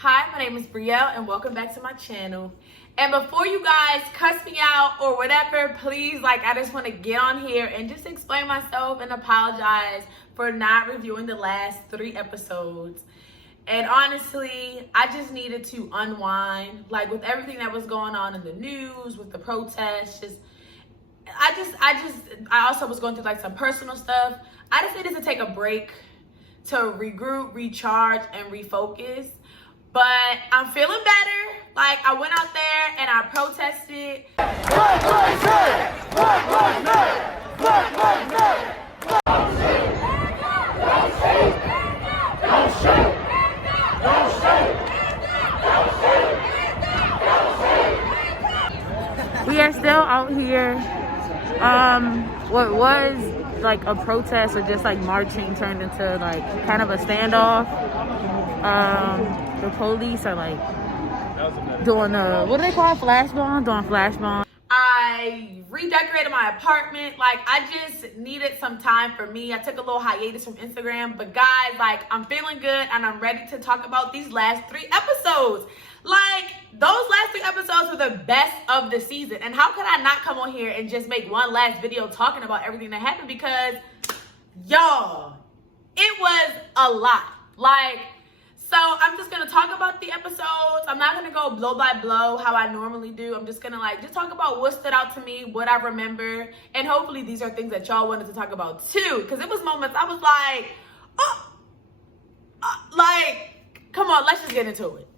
Hi, my name is Brielle and welcome back to my channel. And before you guys cuss me out or whatever, please, I just want to get on here and just explain myself and apologize for not reviewing the last 3 episodes. And honestly, I just needed to unwind, with everything that was going on in the news, with the protests, I also was going through some personal stuff. I just needed to take a break to regroup, recharge, and refocus. But I'm feeling better. I went out there and I protested. Black lives matter! Black lives matter! Black lives matter! Don't shoot! Don't shoot! Don't shoot! Don't shoot! Don't shoot! We are still out here. What was a protest or just marching turned into kind of a standoff. The police are doing what do they call it? Doing flash bomb. I redecorated my apartment. I just needed some time for me. I took a little hiatus from Instagram, but guys, I'm feeling good and I'm ready to talk about these last 3 episodes. Those last 3 episodes were the best of the season. And how could I not come on here and just make one last video talking about everything that happened? Because, y'all, it was a lot. So I'm just going to talk about the episodes. I'm not going to go blow by blow how I normally do. I'm just going to just talk about what stood out to me, what I remember. And hopefully these are things that y'all wanted to talk about too. Because it was moments I was come on, let's just get into it.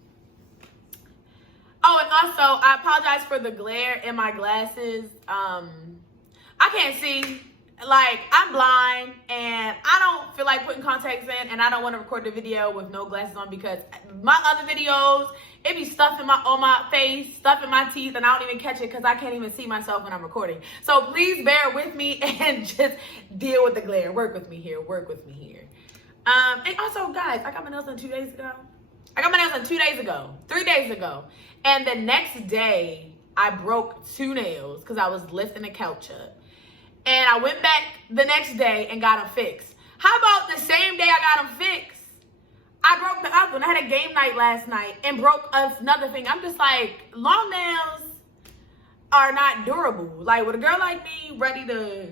Oh, and also, I apologize for the glare in my glasses. I can't see. I'm blind, and I don't feel like putting contacts in, and I don't want to record the video with no glasses on because my other videos, it be stuff on my face, stuff in my teeth, and I don't even catch it because I can't even see myself when I'm recording. So please bear with me and just deal with the glare. Work with me here. And also, guys, I got my nails done 2 days ago. 3 days ago. And the next day, I broke 2 nails because I was lifting the couch up. And I went back the next day and got them fixed. How about the same day I got them fixed, I broke the other one. I had a game night last night and broke another thing. I'm just long nails are not durable. With a girl like me ready to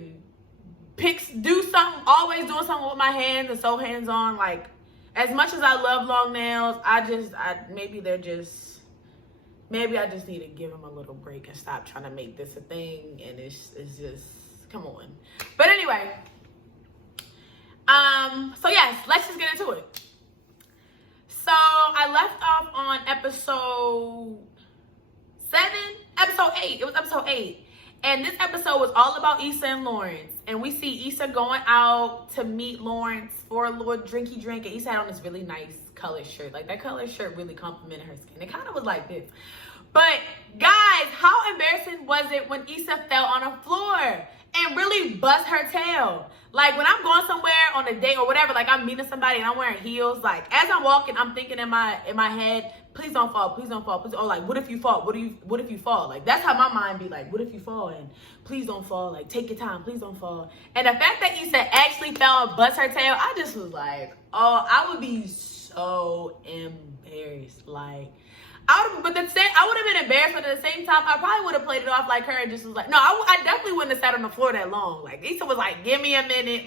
do something, always doing something with my hands and so hands-on, as much as I love long nails, maybe I just need to give them a little break and stop trying to make this a thing. And it's just, come on. But anyway, so yes, let's just get into it. So I left off on episode 8. It was episode 8. And this episode was all about Issa and Lawrence. And we see Issa going out to meet Lawrence for a little drinky drink. And Issa had on this really nice colored shirt. That colored shirt really complimented her skin. It kind of was like this. But guys, how embarrassing was it when Issa fell on the floor and really bust her tail? When I'm going somewhere on a date or whatever, I'm meeting somebody and I'm wearing heels, as I'm walking, I'm thinking in my head, please don't fall, please don't fall, please. Or what if you fall? What if you fall? That's how my mind be what if you fall? And please don't fall. Take your time, please don't fall. And the fact that Issa actually fell and bust her tail, I just was oh, I would be so embarrassed. I would have been embarrassed, but at the same time, I probably would have played it off like her and just was no, I definitely wouldn't have sat on the floor that long. Issa was give me a minute,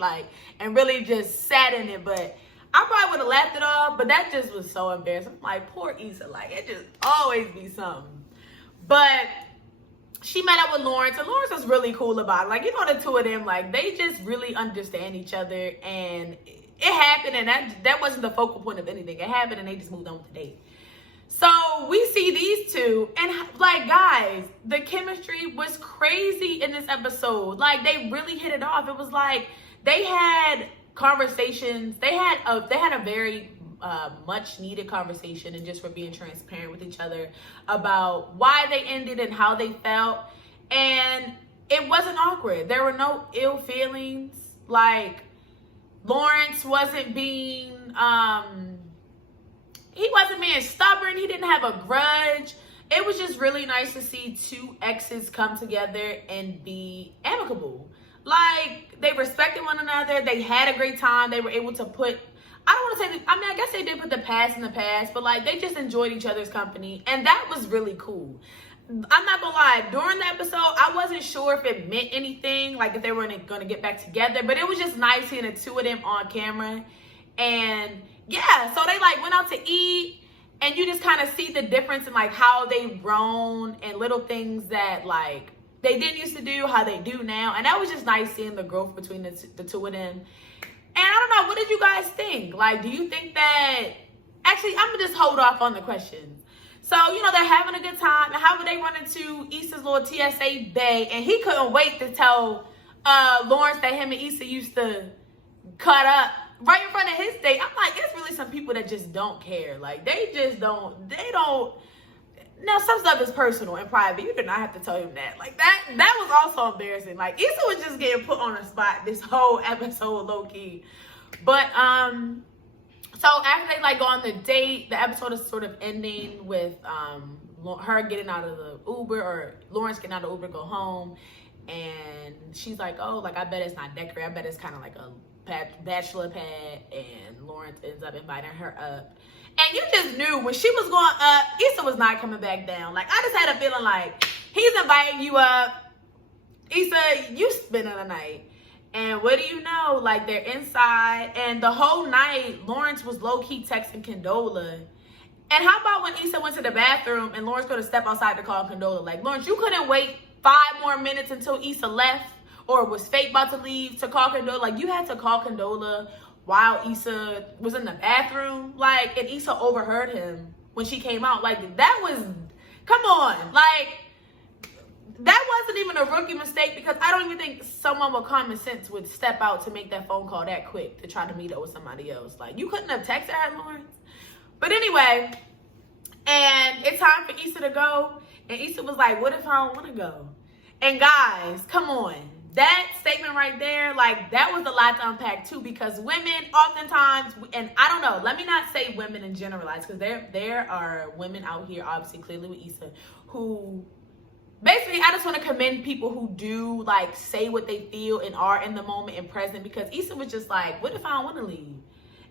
and really just sat in it. But I probably would have laughed it off, but that just was so embarrassing. Poor Issa, it just always be something. But she met up with Lawrence, and Lawrence was really cool about it. The 2 of them, they just really understand each other, and it happened, and that wasn't the focal point of anything. It happened, and they just moved on with the date. So we see these 2, and guys, the chemistry was crazy in this episode. They really hit it off. It was they had conversations. They had a very much needed conversation, and just for being transparent with each other about why they ended and how they felt. And it wasn't awkward. There were no ill feelings. Lawrence wasn't being he wasn't being stubborn. He didn't have a grudge. It was just really nice to see 2 exes come together and be amicable. They respected one another. They had a great time. They were able to put, I I don't want to say, I mean, I guess they did put the past in the past, but like they just enjoyed each other's company. And that was really cool. I'm not gonna lie, during the episode, I wasn't sure if it meant anything, like if they were gonna get back together, but it was just nice seeing the two of them on camera. And yeah, so they like went out to eat, and you just kind of see the difference in like how they've grown and little things that like they didn't used to do, how they do now. And that was just nice seeing the growth between the two of them. And I don't know, what did you guys think? Like, do you think that, actually, I'm gonna just hold off on the questions. So, you know, they're having a good time. And how would they run into Issa's little TSA bay? And he couldn't wait to tell Lawrence that him and Issa used to cut up right in front of his date. I'm like, there's really some people that just don't care. Like, they don't. Now, some stuff is personal and private. You do not have to tell him that. Like, that was also embarrassing. Like, Issa was just getting put on the spot this whole episode, low-key. But, so after they, like, go on the date, the episode is sort of ending with her getting out of the Uber, or Lawrence getting out of the Uber to go home. And she's like, oh, like, I bet it's not decorated. I bet it's kind of like a bachelor pad. And Lawrence ends up inviting her up. And you just knew when she was going up, Issa was not coming back down. Like, I just had a feeling like, he's inviting you up. Issa, you spending the night. And what do you know? Like, they're inside. And the whole night, Lawrence was low-key texting Condola. And how about when Issa went to the bathroom and Lawrence could have stepped outside to call Condola? Like, Lawrence, you couldn't wait 5 more minutes until Issa left or was fake about to leave to call Condola. Like, you had to call Condola while Issa was in the bathroom. Like, and Issa overheard him when she came out. Like, that was, come on. Like, that wasn't even a rookie mistake, because I don't even think someone with common sense would step out to make that phone call that quick to try to meet up with somebody else. Like, you couldn't have texted her, Lawrence. But anyway, and it's time for Issa to go. And Issa was like, what if I don't want to go? And guys, come on. That statement right there, like, that was a lot to unpack too, because women oftentimes, and I don't know, let me not say women in generalize, because there are women out here, obviously, clearly with Issa, who basically, I just want to commend people who do, like, say what they feel and are in the moment and present, because Issa was just like, what if I don't want to leave?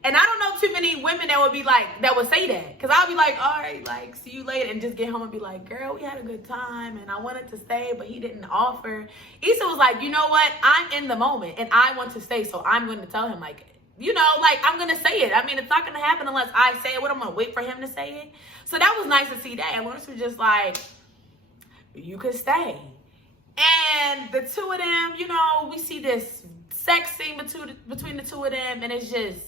And I don't know too many women that would be like, that would say that. Because I'll be like, all right, like, see you later. And just get home and be like, girl, we had a good time. And I wanted to stay, but he didn't offer. Issa was like, you know what? I'm in the moment and I want to stay. So I'm going to tell him, like, you know, like, I'm going to say it. I mean, it's not going to happen unless I say it. What, I'm going to wait for him to say it? So that was nice to see that. And Lawrence was just like, you could stay. And the two of them, you know, we see this sex scene between the two of them. And it's just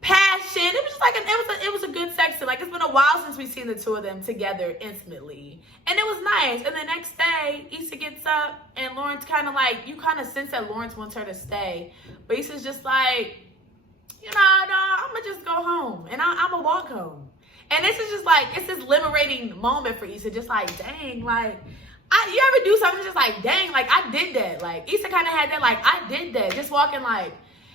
passion. It was just like it was a good sex scene. Like, it's been a while since we've seen the two of them together intimately, and it was nice. And the next day, Issa gets up, and Lawrence kind of like, you kind of sense that Lawrence wants her to stay, but Issa's just like, you know, no, I'm gonna just go home, and I'm gonna walk home. And this is just like, it's this liberating moment for Issa, just like, dang, like, you ever do something just like, dang, like, I did that. Like, Issa kind of had that, like, I did that, just walking like.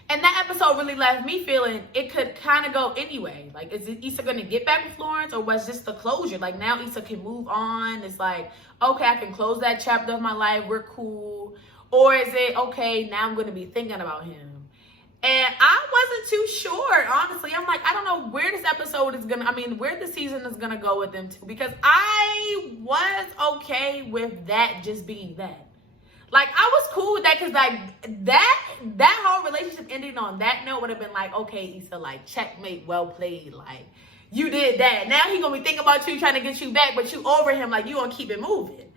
And that episode really left me feeling it could kind of go anyway. Like, is Issa going to get back with Lawrence, or was this the closure? Like, now Issa can move on. It's like, okay, I can close that chapter of my life. We're cool. Or is it, okay, now I'm going to be thinking about him? And I wasn't too sure, honestly. I'm like, I don't know where this episode is going to, where the season is going to go with them two. Because I was okay with that just being that. Like, I was cool with that, because, like, that whole relationship ending on that note would have been like, okay, Issa, like, checkmate, well played. Like, you did that. Now he gonna be thinking about you, trying to get you back, but you over him, like, you gonna keep it moving.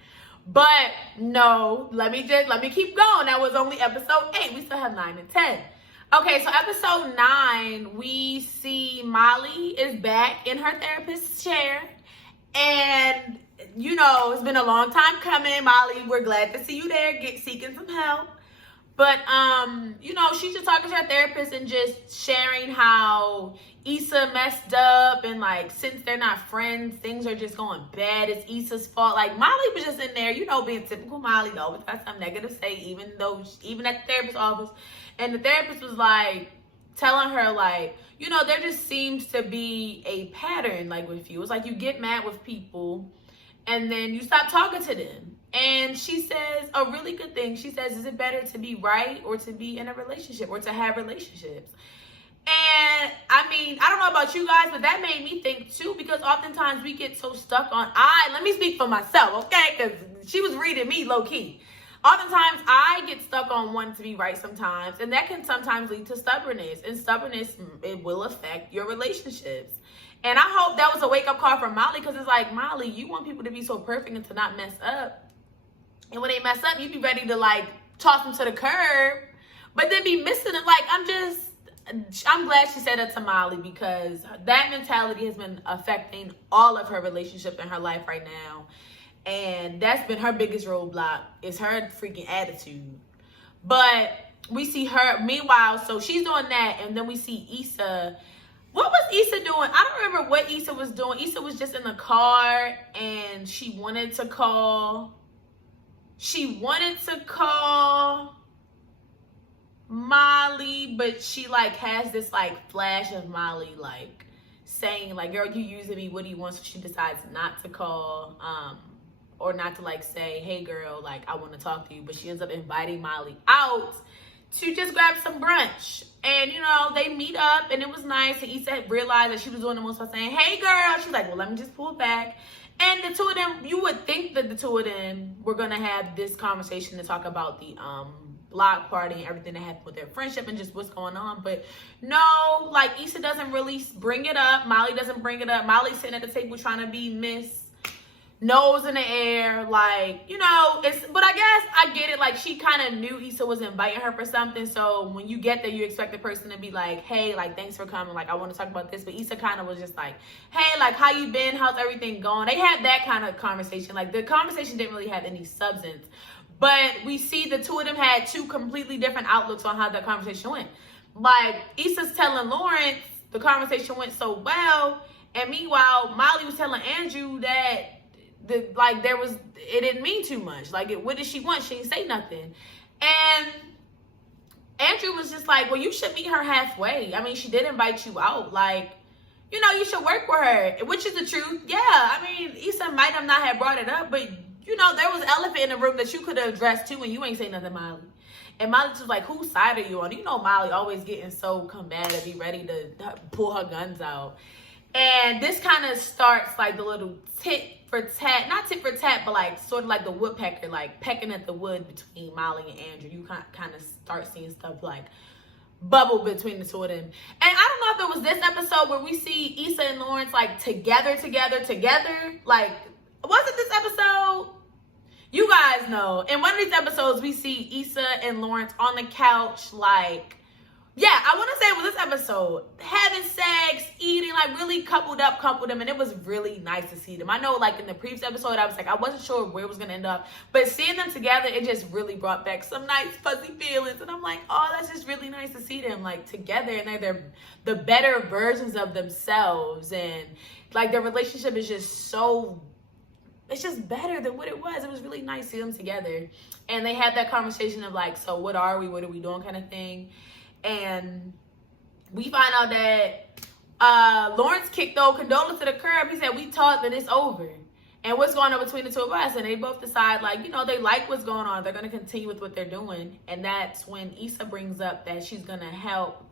But no, let me keep going. That was only episode 8. We still have 9 and 10. Okay, so episode 9, we see Molly is back in her therapist's chair. And, you know, it's been a long time coming, Molly. We're glad to see you there, seeking some help. But, you know, she's just talking to her therapist and just sharing how Issa messed up. And, like, since they're not friends, things are just going bad. It's Issa's fault. Like, Molly was just in there, you know, being typical Molly. Always got something negative to say, even at the therapist's office. And the therapist was, like, telling her, like, you know, there just seems to be a pattern, like, with you. It's like you get mad with people and then you stop talking to them. And she says a really good thing. She says, is it better to be right or to be in a relationship or to have relationships? And I mean, I don't know about you guys, but that made me think too, because oftentimes we get so stuck on, let me speak for myself, okay? Because she was reading me low key. Oftentimes I get stuck on wanting to be right sometimes, and that can sometimes lead to stubbornness. And stubbornness, it will affect your relationships. And I hope that was a wake-up call for Molly, because it's like, Molly, you want people to be so perfect and to not mess up. And when they mess up, you be ready to like toss them to the curb, but then be missing it. Like, I'm glad she said that to Molly, because that mentality has been affecting all of her relationships in her life right now. And that's been her biggest roadblock, is her freaking attitude. But we see her, meanwhile, so she's doing that, and then we see Issa. What was Issa doing? I don't remember what Issa was doing. Issa was just in the car, and she wanted to call Molly, but she like has this like flash of Molly like saying like, girl, you using me, what do you want? So she decides not to call, or not to like say, hey girl, like I want to talk to you. But she ends up inviting Molly out to just grab some brunch. And you know, they meet up and it was nice. And Issa realized that she was doing the most by saying, hey girl. She's like, well, let me just pull back. And the two of them, you would think that the two of them were gonna have this conversation to talk about the block party and everything that happened with their friendship and just what's going on. But no, like Issa doesn't really bring it up. Molly doesn't bring it up. Molly's sitting at the table trying to be Miss Nose in the air, like, you know, but I guess I get it. Like, she kind of knew Issa was inviting her for something. So when you get there, you expect the person to be like, hey, like, thanks for coming. Like, I want to talk about this. But Issa kind of was just like, hey, like, how you been? How's everything going? They had that kind of conversation. Like, the conversation didn't really have any substance. But we see the two of them had two completely different outlooks on how the conversation went. Like, Issa's telling Lawrence the conversation went so well. And meanwhile, Molly was telling Andrew that it didn't mean too much. Like, what did she want? She didn't say nothing. And Andrew was just like, well, you should meet her halfway. I mean, she did invite you out. Like, you know, you should work with her, which is the truth. Yeah, I mean, Issa might have not have brought it up, but, you know, there was an elephant in the room that you could have addressed too, and you ain't say nothing, Molly. And Molly was like, whose side are you on? You know, Molly always getting so combative, be ready to pull her guns out. And this kind of starts like the little tit for tat, not tit for tat, but like sort of like the woodpecker, like pecking at the wood between Molly and Andrew. You kind of start seeing stuff like bubble between the two of them. And I don't know if it was this episode where we see Issa and Lawrence like together. Like, was it this episode? You guys know. In one of these episodes, we see Issa and Lawrence on the couch, like, yeah, I want to say it was this episode, having sex, eating, like really coupled them, and it was really nice to see them. I know, like, in the previous episode, I was like, I wasn't sure where it was going to end up, but seeing them together, it just really brought back some nice fuzzy feelings, and I'm like, oh, that's just really nice to see them, like, together, and they're the better versions of themselves, and, like, their relationship is just so, it's just better than what it was. It was really nice to see them together, and they had that conversation of, like, so what are we doing kind of thing. And we find out that Lawrence kicked old Condola to the curb. He said, we talked and it's over. And what's going on between the two of us? And they both decide, like, you know, they like what's going on. They're going to continue with what they're doing. And that's when Issa brings up that she's going to help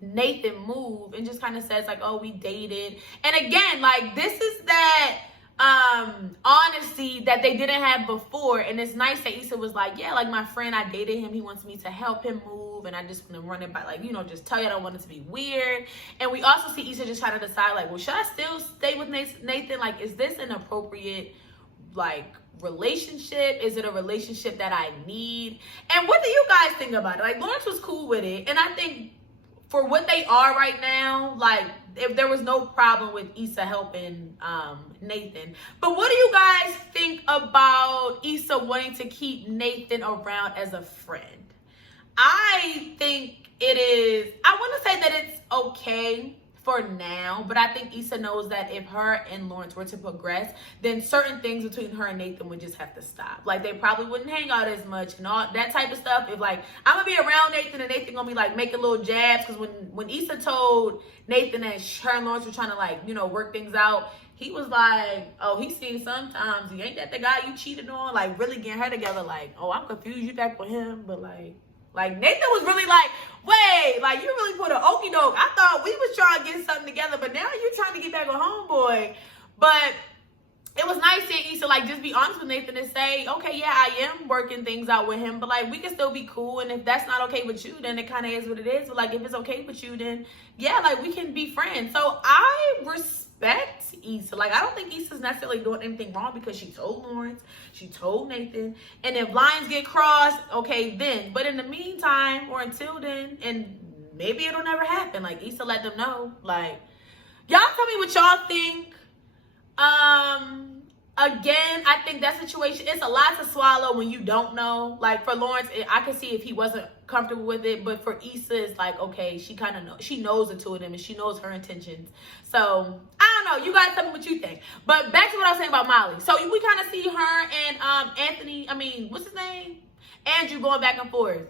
Nathan move, and just kind of says, like, oh, we dated. And again, like, this is that honesty that they didn't have before. And it's nice that Issa was like, yeah, like, my friend, I dated him, he wants me to help him move, and I just want to run it by, like, you know, just tell you I don't want it to be weird. And we also see Issa just try to decide, like, well, should I still stay with Nathan? Like, is this an appropriate, like, relationship? Is it a relationship that I need? And what do you guys think about it? Like, Lawrence was cool with it, and I think for what they are right now, like, if there was no problem with Issa helping Nathan. But what do you guys think about Issa wanting to keep Nathan around as a friend? I think it is, I want to say that it's okay for now, but I think Issa knows that if her and Lawrence were to progress, then certain things between her and Nathan would just have to stop. Like, they probably wouldn't hang out as much and all that type of stuff. If, like, I'm gonna be around Nathan and Nathan gonna be like making little jabs, because when Issa told Nathan that her and Lawrence were trying to, like, you know, work things out, he was like, oh, he's seen sometimes, ain't that the guy you cheated on? Like, really getting her together, like, oh, I'm confused, you back with him, but, like, Like, Nathan was really like, wait, like, you really put an okie doke. I thought we was trying to get something together, but now you're trying to get back with homeboy. But it was nice seeing Issa, like, just be honest with Nathan and say, okay, yeah, I am working things out with him, but, like, we can still be cool. And if that's not okay with you, then it kind of is what it is. But, like, if it's okay with you, then, yeah, like, we can be friends. So I respect Issa. Like, I don't think Issa's necessarily doing anything wrong because she told Lawrence, she told Nathan. And if lines get crossed, okay, then. But in the meantime, or until then, and maybe it'll never happen, like, Issa let them know. Like, y'all tell me what y'all think. Again, I think that situation, it's a lot to swallow when you don't know. Like, for Lawrence, I can see if he wasn't comfortable with it, but for Issa, it's like, okay, she kind of knows, she knows the two of them, and she knows her intentions. So, I don't know, you guys tell me what you think. But back to what I was saying about Molly. So, we kind of see her and what's his name? Andrew going back and forth.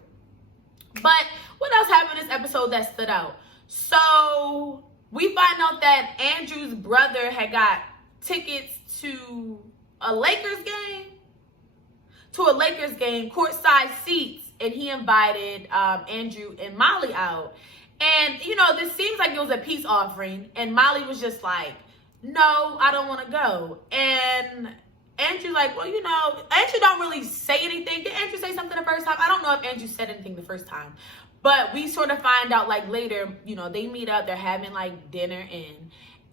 But what else happened in this episode that stood out? So, we find out that Andrew's brother had got tickets to a Lakers game, courtside seats, and he invited Andrew and Molly out. And, you know, this seems like it was a peace offering, and Molly was just like, no, I don't want to go. And Andrew's like, well, you know, Andrew don't really say anything. Did Andrew say something the first time? I don't know if Andrew said anything the first time. But we sort of find out, like, later, you know, they meet up, they're having, like, dinner,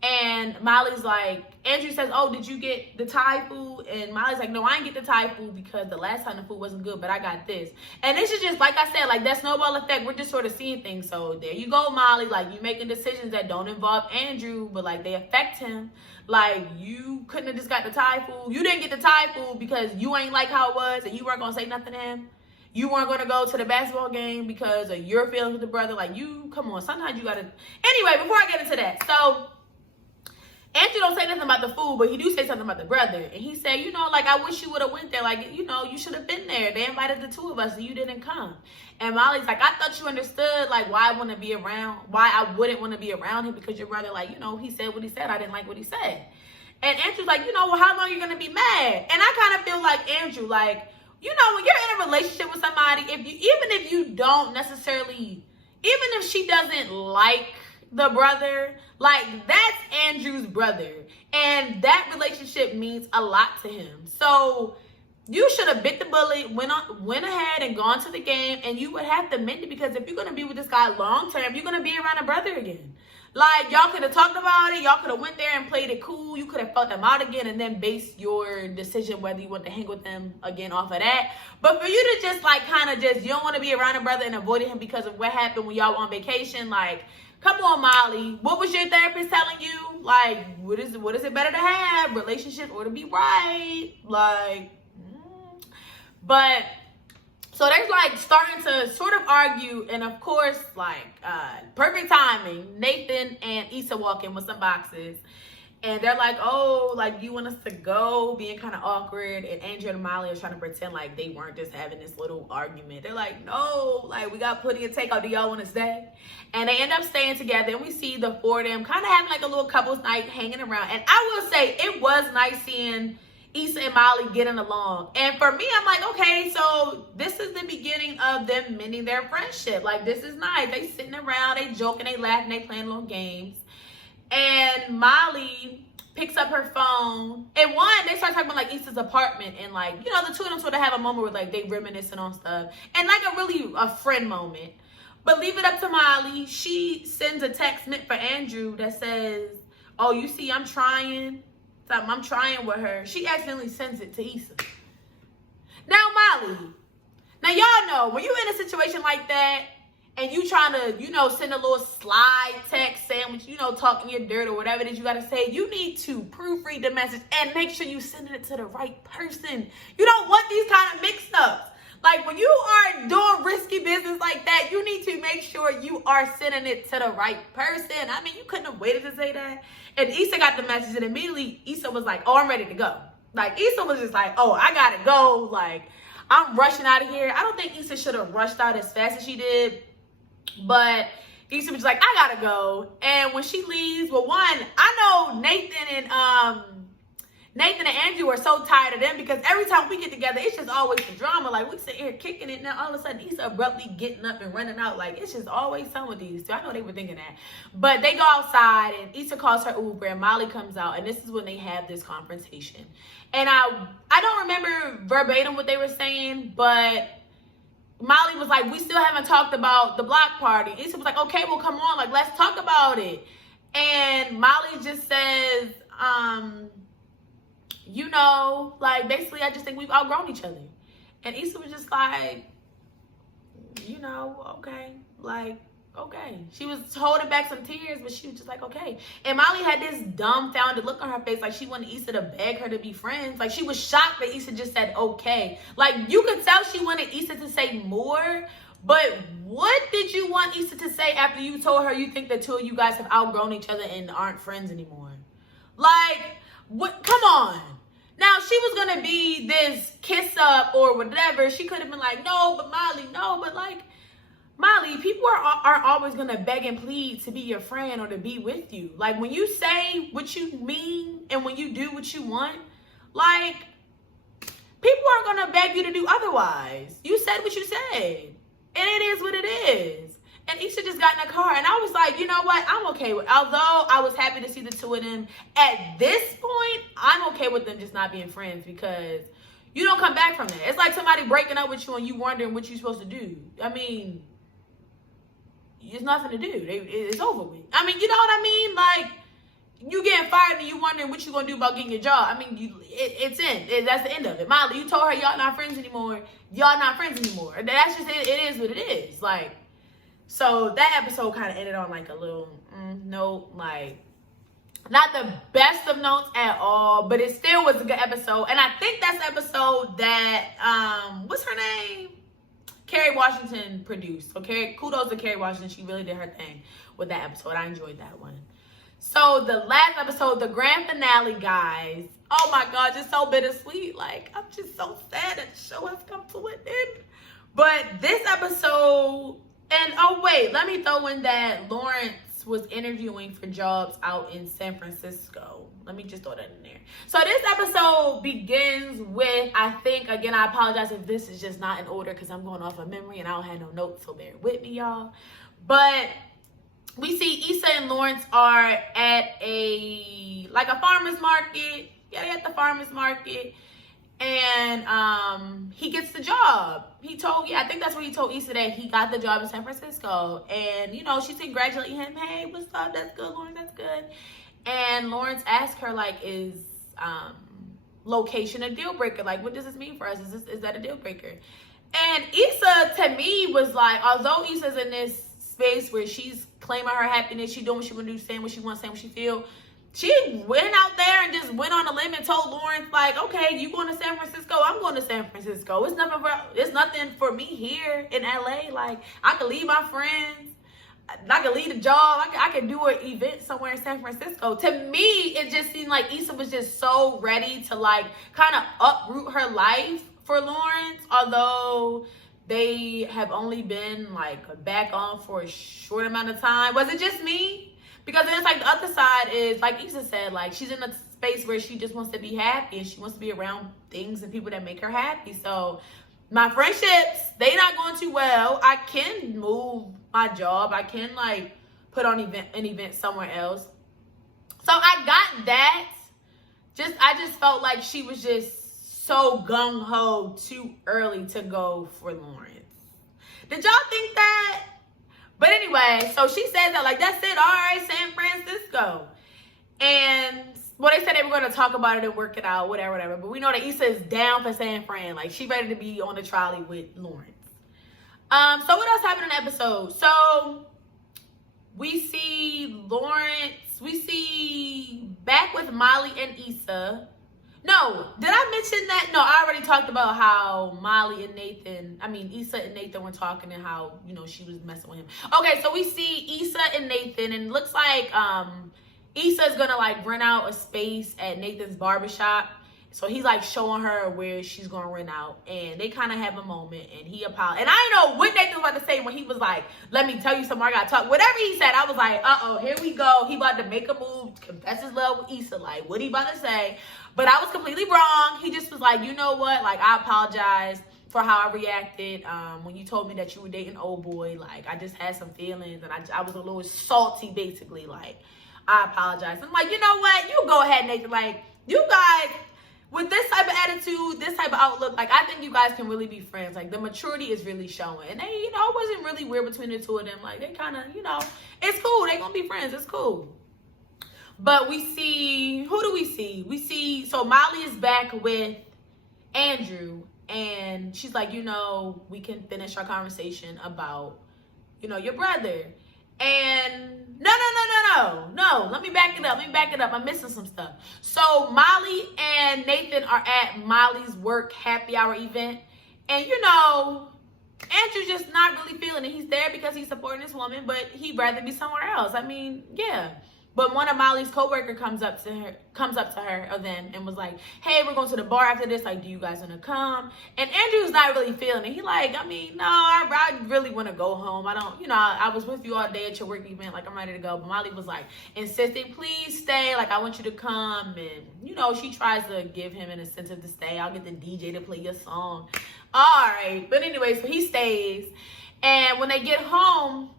and Molly's like, Andrew says, oh, did you get the Thai food? And Molly's like, no, I didn't get the Thai food because the last time the food wasn't good, but I got this. And this is just, like I said, like, that snowball effect. We're just sort of seeing things. So there you go, Molly. Like, you making decisions that don't involve Andrew, but, like, they affect him. Like, you couldn't have just got the Thai food. You didn't get the Thai food because you ain't like how it was and you weren't going to say nothing to him. You weren't going to go to the basketball game because of your feelings with the brother. Like, you, come on. Sometimes you got to. Anyway, before I get into that. So, Andrew don't say nothing about the food, but he do say something about the brother. And he said, you know, like, I wish you would have went there. Like, you know, you should have been there. They invited the two of us and you didn't come. And Molly's like, I thought you understood, like, why I wouldn't want to be around him because your brother, like, you know, he said what he said. I didn't like what he said. And Andrew's like, you know, well, how long are you going to be mad? And I kind of feel like Andrew, like, you know, when you're in a relationship with somebody, even if you don't necessarily, even if she doesn't like the brother, like, that's Andrew's brother, and that relationship means a lot to him. So you should have bit the bullet, went ahead and gone to the game, and you would have to mend it, because if you're going to be with this guy long term, you're going to be around a brother again. Like, y'all could have talked about it, y'all could have went there and played it cool, you could have felt them out again, and then base your decision whether you want to hang with them again off of that. But for you to just, like, kind of just, you don't want to be around a brother and avoiding him because of what happened when y'all were on vacation, like, come on, Molly. What was your therapist telling you? Like, what is it better to have? Relationship or to be right? Like, but, so they're, like, starting to sort of argue. And, of course, like, perfect timing. Nathan and Issa walk in with some boxes. And they're like, oh, like, you want us to go? Being kind of awkward. And Andrew and Molly are trying to pretend like they weren't just having this little argument. They're like, no, like, we got plenty of takeout. Do y'all want to stay? And they end up staying together. And we see the four of them kind of having, like, a little couples night hanging around. And I will say, it was nice seeing Issa and Molly getting along. And for me, I'm like, okay, so this is the beginning of them mending their friendship. Like, this is nice. They sitting around, they joking, they laughing, they playing little games. And Molly picks up her phone. And they start talking about, like, Issa's apartment. And, like, you know, the two of them sort of have a moment where, like, they reminiscing on stuff. And, like, a friend moment. But leave it up to Molly. She sends a text meant for Andrew that says, oh, you see, I'm trying with her. She accidentally sends it to Issa. Now, Molly. Now, y'all know, when you're in a situation like that, and you trying to, you know, send a little slide text sandwich, you know, talking your dirt or whatever it is you got to say, you need to proofread the message and make sure you send it to the right person. You don't want these kind of mix-ups. Like, when you are doing risky business like that, you need to make sure you are sending it to the right person. I mean, you couldn't have waited to say that. And Issa got the message, and immediately Issa was like, oh, I'm ready to go. Like, Issa was just like, oh, I got to go. Like, I'm rushing out of here. I don't think Issa should have rushed out as fast as she did. But Issa was like, I got to go. And when she leaves, well, one, I know Nathan Nathan and Andrew are so tired of them because every time we get together, it's just always the drama. Like, we sit here kicking it, now all of a sudden, Issa abruptly getting up and running out. Like, it's just always something with these two. I know they were thinking that. But they go outside, and Issa calls her Uber, and Molly comes out, and this is when they have this confrontation. And I don't remember verbatim what they were saying, but Molly was like, we still haven't talked about the block party. Issa was like, okay, well, come on, like, let's talk about it. And Molly just says, you know, like, basically, I just think we've outgrown each other. And Issa was just like, you know, okay, like, okay. She was holding back some tears, but she was just like, okay. And Molly had this dumbfounded look on her face, like she wanted Issa to beg her to be friends. Like, she was shocked that Issa just said, okay. Like, you could tell she wanted Issa to say more, but what did you want Issa to say after you told her you think the two of you guys have outgrown each other and aren't friends anymore? Like, what? Come on. Now, she was going to be this kiss up or whatever. She could have been like, no, but Molly, no. But, like, Molly, people are always going to beg and plead to be your friend or to be with you. Like, when you say what you mean and when you do what you want, like, people aren't going to beg you to do otherwise. You said what you said. And it is what it is. And Issa just got in the car, and I was like, you know what? I'm okay with, although I was happy to see the two of them, at this point, I'm okay with them just not being friends because you don't come back from that. It's like somebody breaking up with you and you wondering what you're supposed to do. I mean, it's nothing to do. It's over with. I mean, you know what I mean? Like, you getting fired and you wondering what you gonna do about getting your job. I mean, it's in. That's the end of it. Molly, you told her y'all not friends anymore. Y'all not friends anymore. That's just it. It is what it is. Like, so that episode kind of ended on like a little note, like not the best of notes at all, but it still was a good episode. And I think that's the episode that what's her name? Kerry Washington produced. So kudos to Kerry Washington. She really did her thing with that episode. I enjoyed that one. So the last episode, the grand finale, guys. Oh my God, just so bittersweet. Like, I'm just so sad that the show has come to an end. But this episode, and oh wait, let me throw in that Lawrence was interviewing for jobs out in San Francisco. Let me just throw that in there. So this episode begins with, I think, again, I apologize if this is just not in order because I'm going off of memory and I don't have no notes, so bear with me, y'all. But we see Issa and Lawrence are at a farmer's market. Yeah, they're at the farmer's market. And he gets the job. I think that's what he told Issa, that he got the job in San Francisco. And, you know, she's congratulating him. Hey, what's up? That's good, Lawrence. That's good. And Lawrence asked her, like, is location a deal breaker? Like, what does this mean for us? Is that a deal breaker? And Issa, to me, was like, although Issa's in this space where she's claiming her happiness, she doing what she want to do, saying what she wants, saying what she feel, she went out there and just went on a limb and told Lawrence, like, okay, you going to San Francisco? I'm going to San Francisco. It's nothing for me here in LA. Like, I could leave my friends. I could leave the job. I could do an event somewhere in San Francisco. To me, it just seemed like Issa was just so ready to, like, kind of uproot her life for Lawrence, although they have only been, like, back on for a short amount of time. Was it just me? Because then it's like the other side is, like Issa said, like, she's in a space where she just wants to be happy and she wants to be around things and people that make her happy. So my friendships, they not going too well. I can move my job. I can, like, put on an event somewhere else. So I got that. I just felt like she was just so gung-ho too early to go for Lawrence. Did y'all think that? But anyway, so she says that, like, that's it. All right, San Francisco. And, well, they said they were going to talk about it and work it out, whatever. But we know that Issa is down for San Fran. Like, she ready to be on the trolley with Lawrence. So what else happened in the episode? So we see Lawrence. We see back with Molly and Issa. No, did I mention that? No, I already talked about how Issa and Nathan were talking and how, you know, she was messing with him. Okay, so we see Issa and Nathan, and it looks like Issa's gonna, like, rent out a space at Nathan's barbershop. So he's like showing her where she's gonna rent out, and they kind of have a moment, and he apologized. And I didn't know what Nathan was about to say when he was like, "Let me tell you something, I gotta talk." Whatever he said, I was like, here we go. He about to make a move, confess his love with Issa. Like, what he about to say? But I was completely wrong. He just was like, you know what? Like, I apologize for how I reacted when you told me that you were dating old boy. Like, I just had some feelings, and I was a little salty, basically. Like, I apologize. I'm like, you know what? You go ahead, Nathan. Like, you guys, with this type of attitude, this type of outlook, like, I think you guys can really be friends. Like, the maturity is really showing. And they, it wasn't really weird between the two of them. Like, they kind of, it's cool. They gonna be friends. It's cool. But we see, who do we see? We see, so Molly is back with Andrew. And she's like, we can finish our conversation about, your brother. And no. Let me back it up. I'm missing some stuff. So Molly and Nathan are at Molly's work happy hour event. And, Andrew's just not really feeling it. He's there because he's supporting this woman, but he'd rather be somewhere else. I mean, yeah. But one of Molly's coworkers comes up to her or them and was like, hey, we're going to the bar after this. Like, do you guys want to come? And Andrew's not really feeling it. He like, no, I really want to go home. I don't, I was with you all day at your work event. Like, I'm ready to go. But Molly was like, insisting, please stay. Like, I want you to come. And, she tries to give him an incentive to stay. I'll get the DJ to play your song. All right. But anyway, so he stays. And when they get home,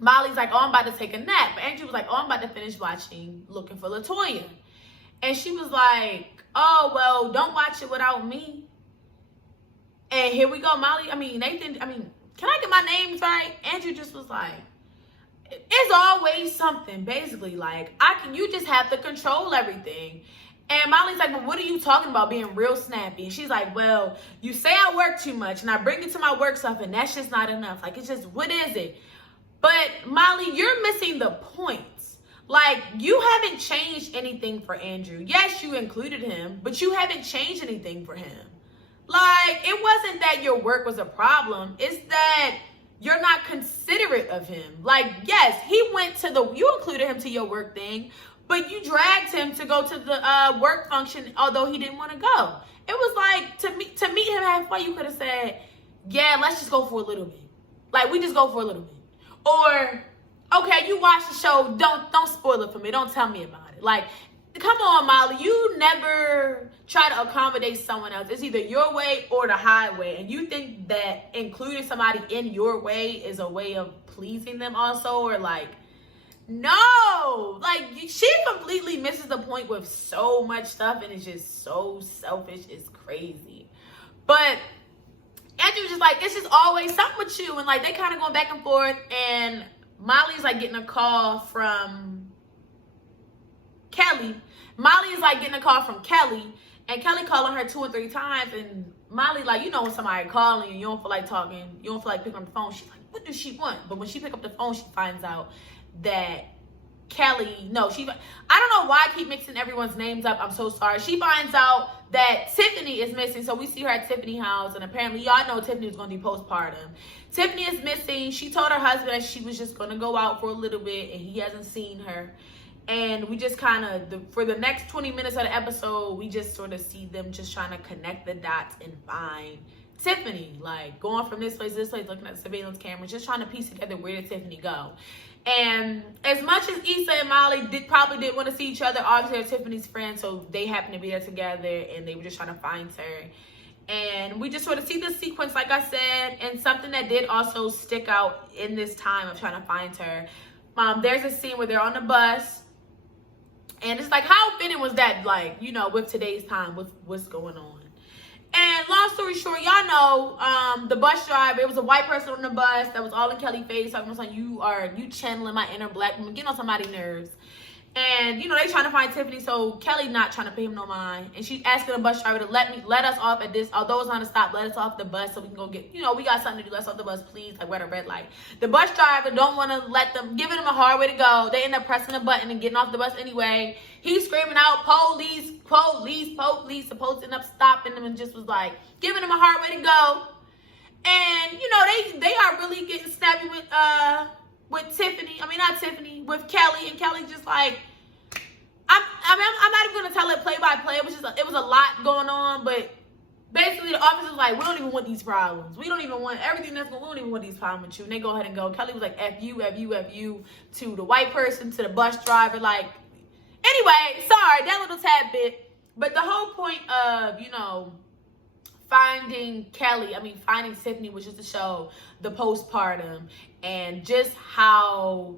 Molly's like, I'm about to take a nap. But Andrew was like, I'm about to finish watching Looking for LaToya. And she was like, well, don't watch it without me. And here we go, Nathan, can I get my names right? Andrew just was like, it's always something, basically. Like, you just have to control everything. And Molly's like, well, what are you talking about being real snappy? And she's like, well, you say I work too much and I bring it to my work stuff and that's just not enough. Like, it's just, what is it? But Molly, you're missing the points. Like, you haven't changed anything for Andrew. Yes, you included him, but you haven't changed anything for him. Like, it wasn't that your work was a problem. It's that you're not considerate of him. Like, yes, you included him to your work thing, but you dragged him to go to the work function, although he didn't want to go. It was like, to meet him halfway, you could have said, yeah, let's just go for a little bit. Like, we just go for a little bit. Or, okay, you watch the show, don't spoil it for me. Don't tell me about it. Like, come on, Molly. You never try to accommodate someone else. It's either your way or the highway. And you think that including somebody in your way is a way of pleasing them also? Or like, no. Like, she completely misses the point with so much stuff. And it's just so selfish. It's crazy. But Andrew's just like, it's just always something with you. And like, they kind of going back and forth. And Molly's like getting a call from Kelly. Molly is like getting a call from Kelly. And Kelly calling her 2 or 3 times. And Molly like, when somebody calling you don't feel like talking. You don't feel like picking up the phone. She's like, what does she want? But when she pick up the phone, she finds out that Kelly, I don't know why I keep mixing everyone's names up. I'm so sorry. She finds out that Tiffany is missing. So we see her at Tiffany's house. And apparently, y'all know Tiffany was going to be postpartum. Tiffany is missing. She told her husband that she was just going to go out for a little bit. And he hasn't seen her. And we just kind of, for the next 20 minutes of the episode, we just sort of see them just trying to connect the dots and find Tiffany. Like, going from this place to this place, looking at the surveillance cameras, just trying to piece together where did Tiffany go. And as much as Issa and Molly probably didn't want to see each other, obviously they're Tiffany's friends, so they happened to be there together, and they were just trying to find her. And we just sort of see this sequence, like I said, and something that did also stick out in this time of trying to find her. There's a scene where they're on the bus, and it's like, how fitting was that, like, with today's time, with what's going on. And long story short, y'all know the bus driver, it was a white person on the bus that was all in Kelly's face, talking about you channeling my inner black woman, getting on somebody's nerves. And, they trying to find Tiffany, so Kelly not trying to pay him no mind. And she's asking the bus driver to let us off at this, although it's on a stop, let us off the bus so we can go get, we got something to do, let us off the bus, please, like, we're at a red light. The bus driver don't want to let them, giving them a hard way to go. They end up pressing a button and getting off the bus anyway. He's screaming out, police, police, police, supposed to end up stopping them and just was like, giving them a hard way to go. And, they are really getting snappy with Tiffany. I mean, not Tiffany, with Kelly. And Kelly just like, I'm not even gonna tell it play by play. It was a lot going on, but basically the officer's like, we don't even want these problems. We don't even want everything that's going. We don't even want these problems with you. And they go ahead and go. Kelly was like, F you, F you, F you, to the white person, to the bus driver. Like, anyway, sorry, that little tad bit. But the whole point of, you know, finding Tiffany was just to show the postpartum and just how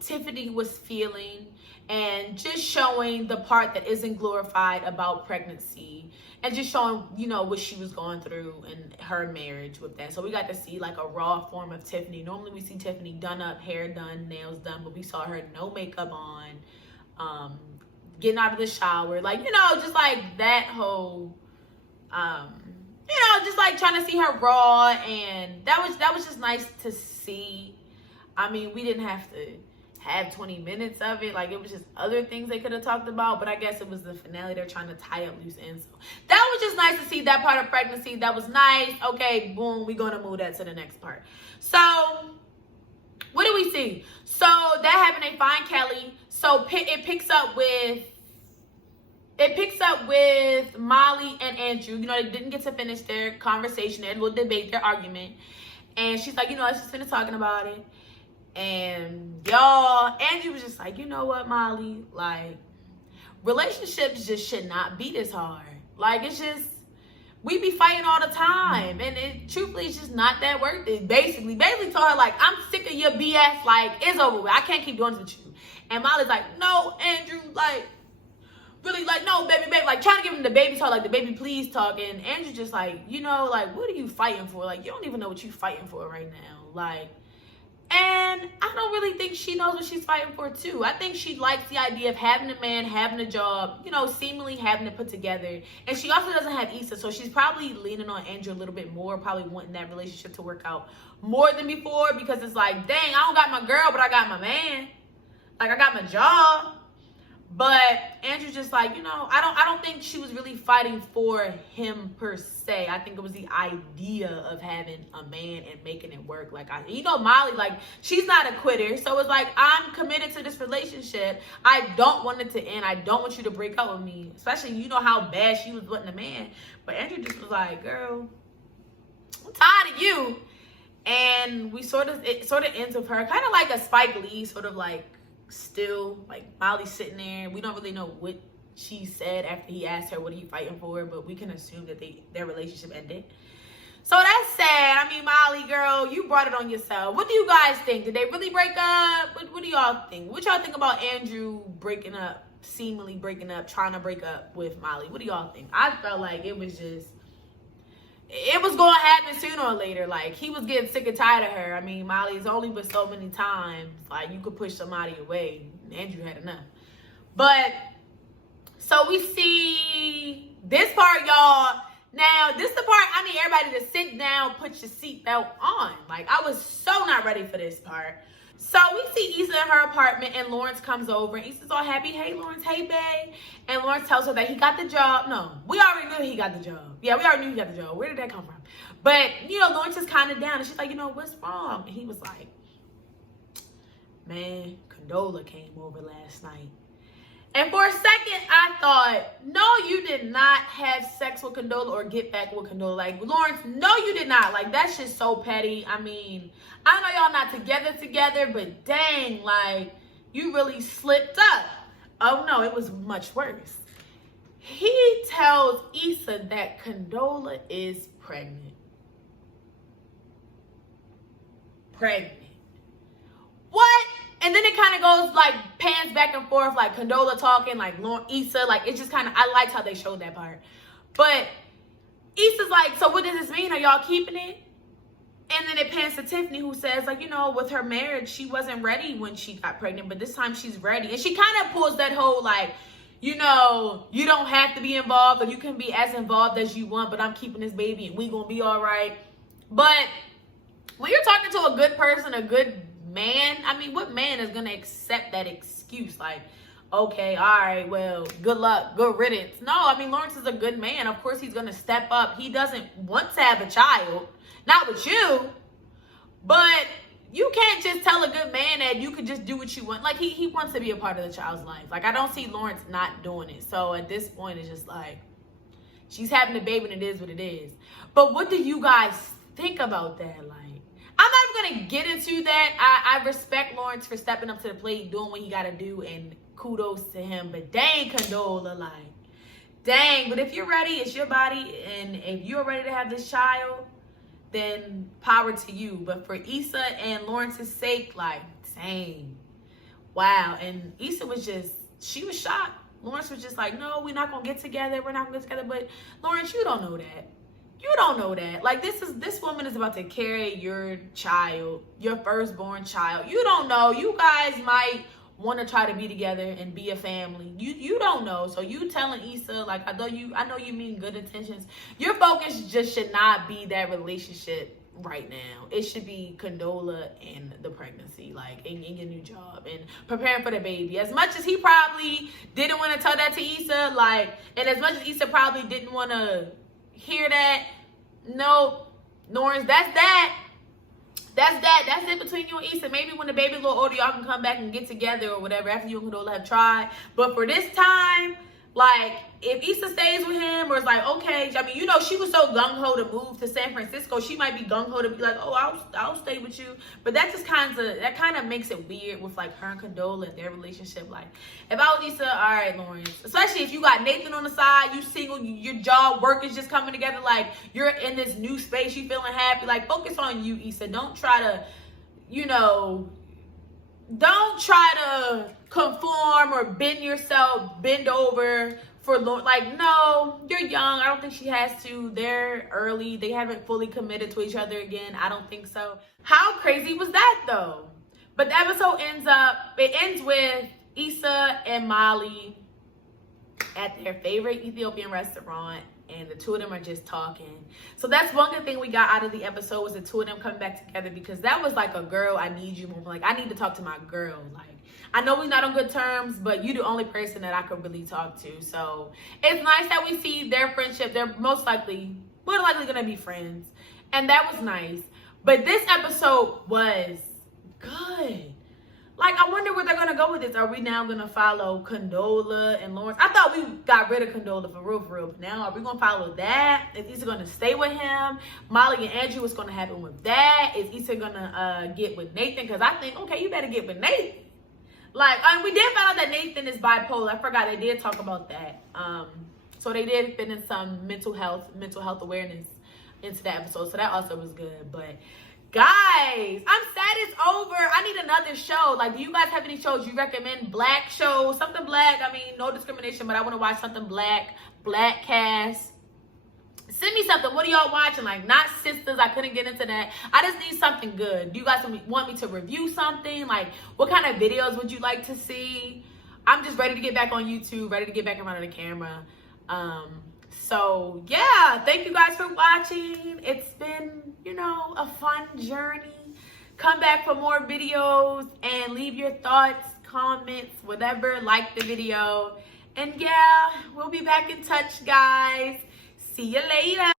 Tiffany was feeling, and just showing the part that isn't glorified about pregnancy, and just showing, you know, what she was going through in her marriage with that. So we got to see like a raw form of Tiffany. Normally we see Tiffany done up, hair done, nails done, but we saw her no makeup on, getting out of the shower, like, you know, just like that whole, you know, just like trying to see her raw, and that was just nice to see. I mean, we didn't have to have 20 minutes of it. Like, it was just other things they could have talked about, but I guess it was the finale. They're trying to tie up loose ends. So that was just nice to see that part of pregnancy. That was nice. Okay, boom, we're going to move that to the next part. So what do we see? So that happened. They find Kelly. So it picks up with Molly and Andrew. You know, they didn't get to finish their conversation, their little debate, their argument. And she's like, you know, let's just finish talking about it. And y'all, Andrew was just like, you know what, Molly? Like, relationships just should not be this hard. Like, it's just, we be fighting all the time. And it truthfully, it's just not that worth it. Basically told her, like, I'm sick of your BS. Like, it's over with. I can't keep doing this with you. And Molly's like, no, Andrew, like, really, like, no, baby, like, trying to give him the baby talk, like, the baby please talk. And Andrew's just like, you know, like, what are you fighting for? Like, you don't even know what you're fighting for right now. Like, and I don't really think she knows what she's fighting for, too. I think she likes the idea of having a man, having a job, you know, seemingly having it put together. And she also doesn't have Issa, so she's probably leaning on Andrew a little bit more, probably wanting that relationship to work out more than before, because it's like, dang, I don't got my girl, but I got my man. Like, I got my job. But Andrew's just like, you know, I don't think she was really fighting for him per se. I think it was the idea of having a man and making it work. Like, you know, Molly, like, she's not a quitter. So it's like, I'm committed to this relationship. I don't want it to end. I don't want you to break up with me. Especially, you know how bad she was wanting a man. But Andrew just was like, girl, I'm tired of you. And it sort of ends with her kind of like a Spike Lee, sort of like, still, like, Molly's sitting there. We don't really know what she said after he asked her what are you fighting for, but we can assume that their relationship ended. So that's sad. I mean, Molly, girl, you brought it on yourself. What do you guys think? Did they really break up? What do y'all think? What y'all think about Andrew breaking up, seemingly breaking up, trying to break up with Molly? What do y'all think? I felt like it was going to happen sooner or later. Like, he was getting sick and tired of her. I mean, Molly's only been so many times. Like, you could push somebody away. Andrew had enough. But, so we see this part, y'all. Now, this is the part I need everybody to sit down, put your seatbelt on. Like, I was so not ready for this part. So we see Issa in her apartment, and Lawrence comes over, and Issa's all happy. Hey, Lawrence, hey, babe. And Lawrence tells her that he got the job. No, we already knew he got the job. Yeah, we already knew he got the job. Where did that come from? But, you know, Lawrence is kind of down, and she's like, you know, what's wrong? And he was like, man, Condola came over last night. And for a second, I thought, no, you did not have sex with Condola or get back with Condola. Like, Lawrence, no, you did not. Like, that's just so petty. I mean, I know y'all not together, but dang, like, you really slipped up. Oh, no, it was much worse. He tells Issa that Condola is pregnant. What? And then it kind of goes, like, pans back and forth, like, Condola talking, like, Issa, like, it just kind of, I liked how they showed that part. But Issa's like, so what does this mean? Are y'all keeping it? And then it pans to Tiffany, who says, like, you know, with her marriage, she wasn't ready when she got pregnant, but this time she's ready. And she kind of pulls that whole, like, you know, you don't have to be involved, or you can be as involved as you want, but I'm keeping this baby, and we gonna be all right. But when you're talking to a good person, a good man, I mean, what man is gonna accept that excuse? Like, okay, all right, well, good luck, good riddance. No, I mean, Lawrence is a good man. Of course, he's gonna step up. He doesn't want to have a child, not with you, but you can't just tell a good man that you could just do what you want. Like, he wants to be a part of the child's life. Like, I don't see Lawrence not doing it. So at this point, it's just like, she's having a baby and it is what it is. But what do you guys think about that? Like, I'm not even going to get into that. I respect Lawrence for stepping up to the plate, doing what he got to do, and kudos to him. But dang, Condola, like, dang. But if you're ready, it's your body. And if you're ready to have this child, then power to you. But for Issa and Lawrence's sake, like, dang. Wow. And Issa was just, she was shocked. Lawrence was just like, no, we're not going to get together. We're not going to get together. But Lawrence, you don't know that. You don't know that. Like, this woman is about to carry your child, your firstborn child. You don't know. You guys might want to try to be together and be a family. You don't know. So you telling Issa, like, I know you mean good intentions. Your focus just should not be that relationship right now. It should be Condola and the pregnancy, like, and your new job and preparing for the baby. As much as he probably didn't want to tell that to Issa, like, and as much as Issa probably didn't want to hear that, no, Lawrence, that's it between you and Issa. Maybe when the baby's a little older, y'all can come back and get together or whatever after you and Condola have tried. But for this time, like, if Issa stays with him or it's like, okay, I mean, you know, she was so gung-ho to move to San Francisco. She might be gung-ho to be like, oh, I'll stay with you. But that just kind of makes it weird with, like, her and Condola and their relationship. Like, if I was Issa, all right, Lawrence. Especially if you got Nathan on the side, you single, your job, work is just coming together. Like, you're in this new space, you feeling happy. Like, focus on you, Issa. Don't try to, you know, don't try to conform or bend over for, like, no, you're young. I don't think she has to. They're early. They haven't fully committed to each other again. I don't think so. How crazy was that, though? But the episode ends with Issa and Molly at their favorite Ethiopian restaurant, and the two of them are just talking. So that's one good thing we got out of the episode, was the two of them coming back together, because that was like a girl, I need you moment. Like, I need to talk to my girl. Like, I know we're not on good terms, but you're the only person that I could really talk to. So it's nice that we see their friendship. They're more likely gonna be friends, and that was nice. But this episode was good. Like, I wonder where they're gonna go with this. Are we now gonna follow Condola and Lawrence? I thought we got rid of Condola for real. But now, are we gonna follow that? Is Issa gonna stay with him? Molly and Andrew, what's gonna happen with that? Is Issa gonna get with Nathan? Because I think, okay, you better get with Nathan. Like, we did find out that Nathan is bipolar. I forgot they did talk about that. So they did fit in some mental health awareness into that episode. So that also was good. But guys, I'm sad it's over. I need another show. Like, do you guys have any shows you recommend? Black shows, something black. I mean, no discrimination, but I want to watch something black cast. Send me something. What are y'all watching? Like, not Sisters. I couldn't get into that. I just need something good. Do you guys want me to review something? Like, what kind of videos would you like to see? I'm just ready to get back on YouTube, ready to get back in front of the camera. So, yeah. Thank you guys for watching. It's been, you know, a fun journey. Come back for more videos and leave your thoughts, comments, whatever. Like the video. And, yeah, we'll be back in touch, guys. See you later.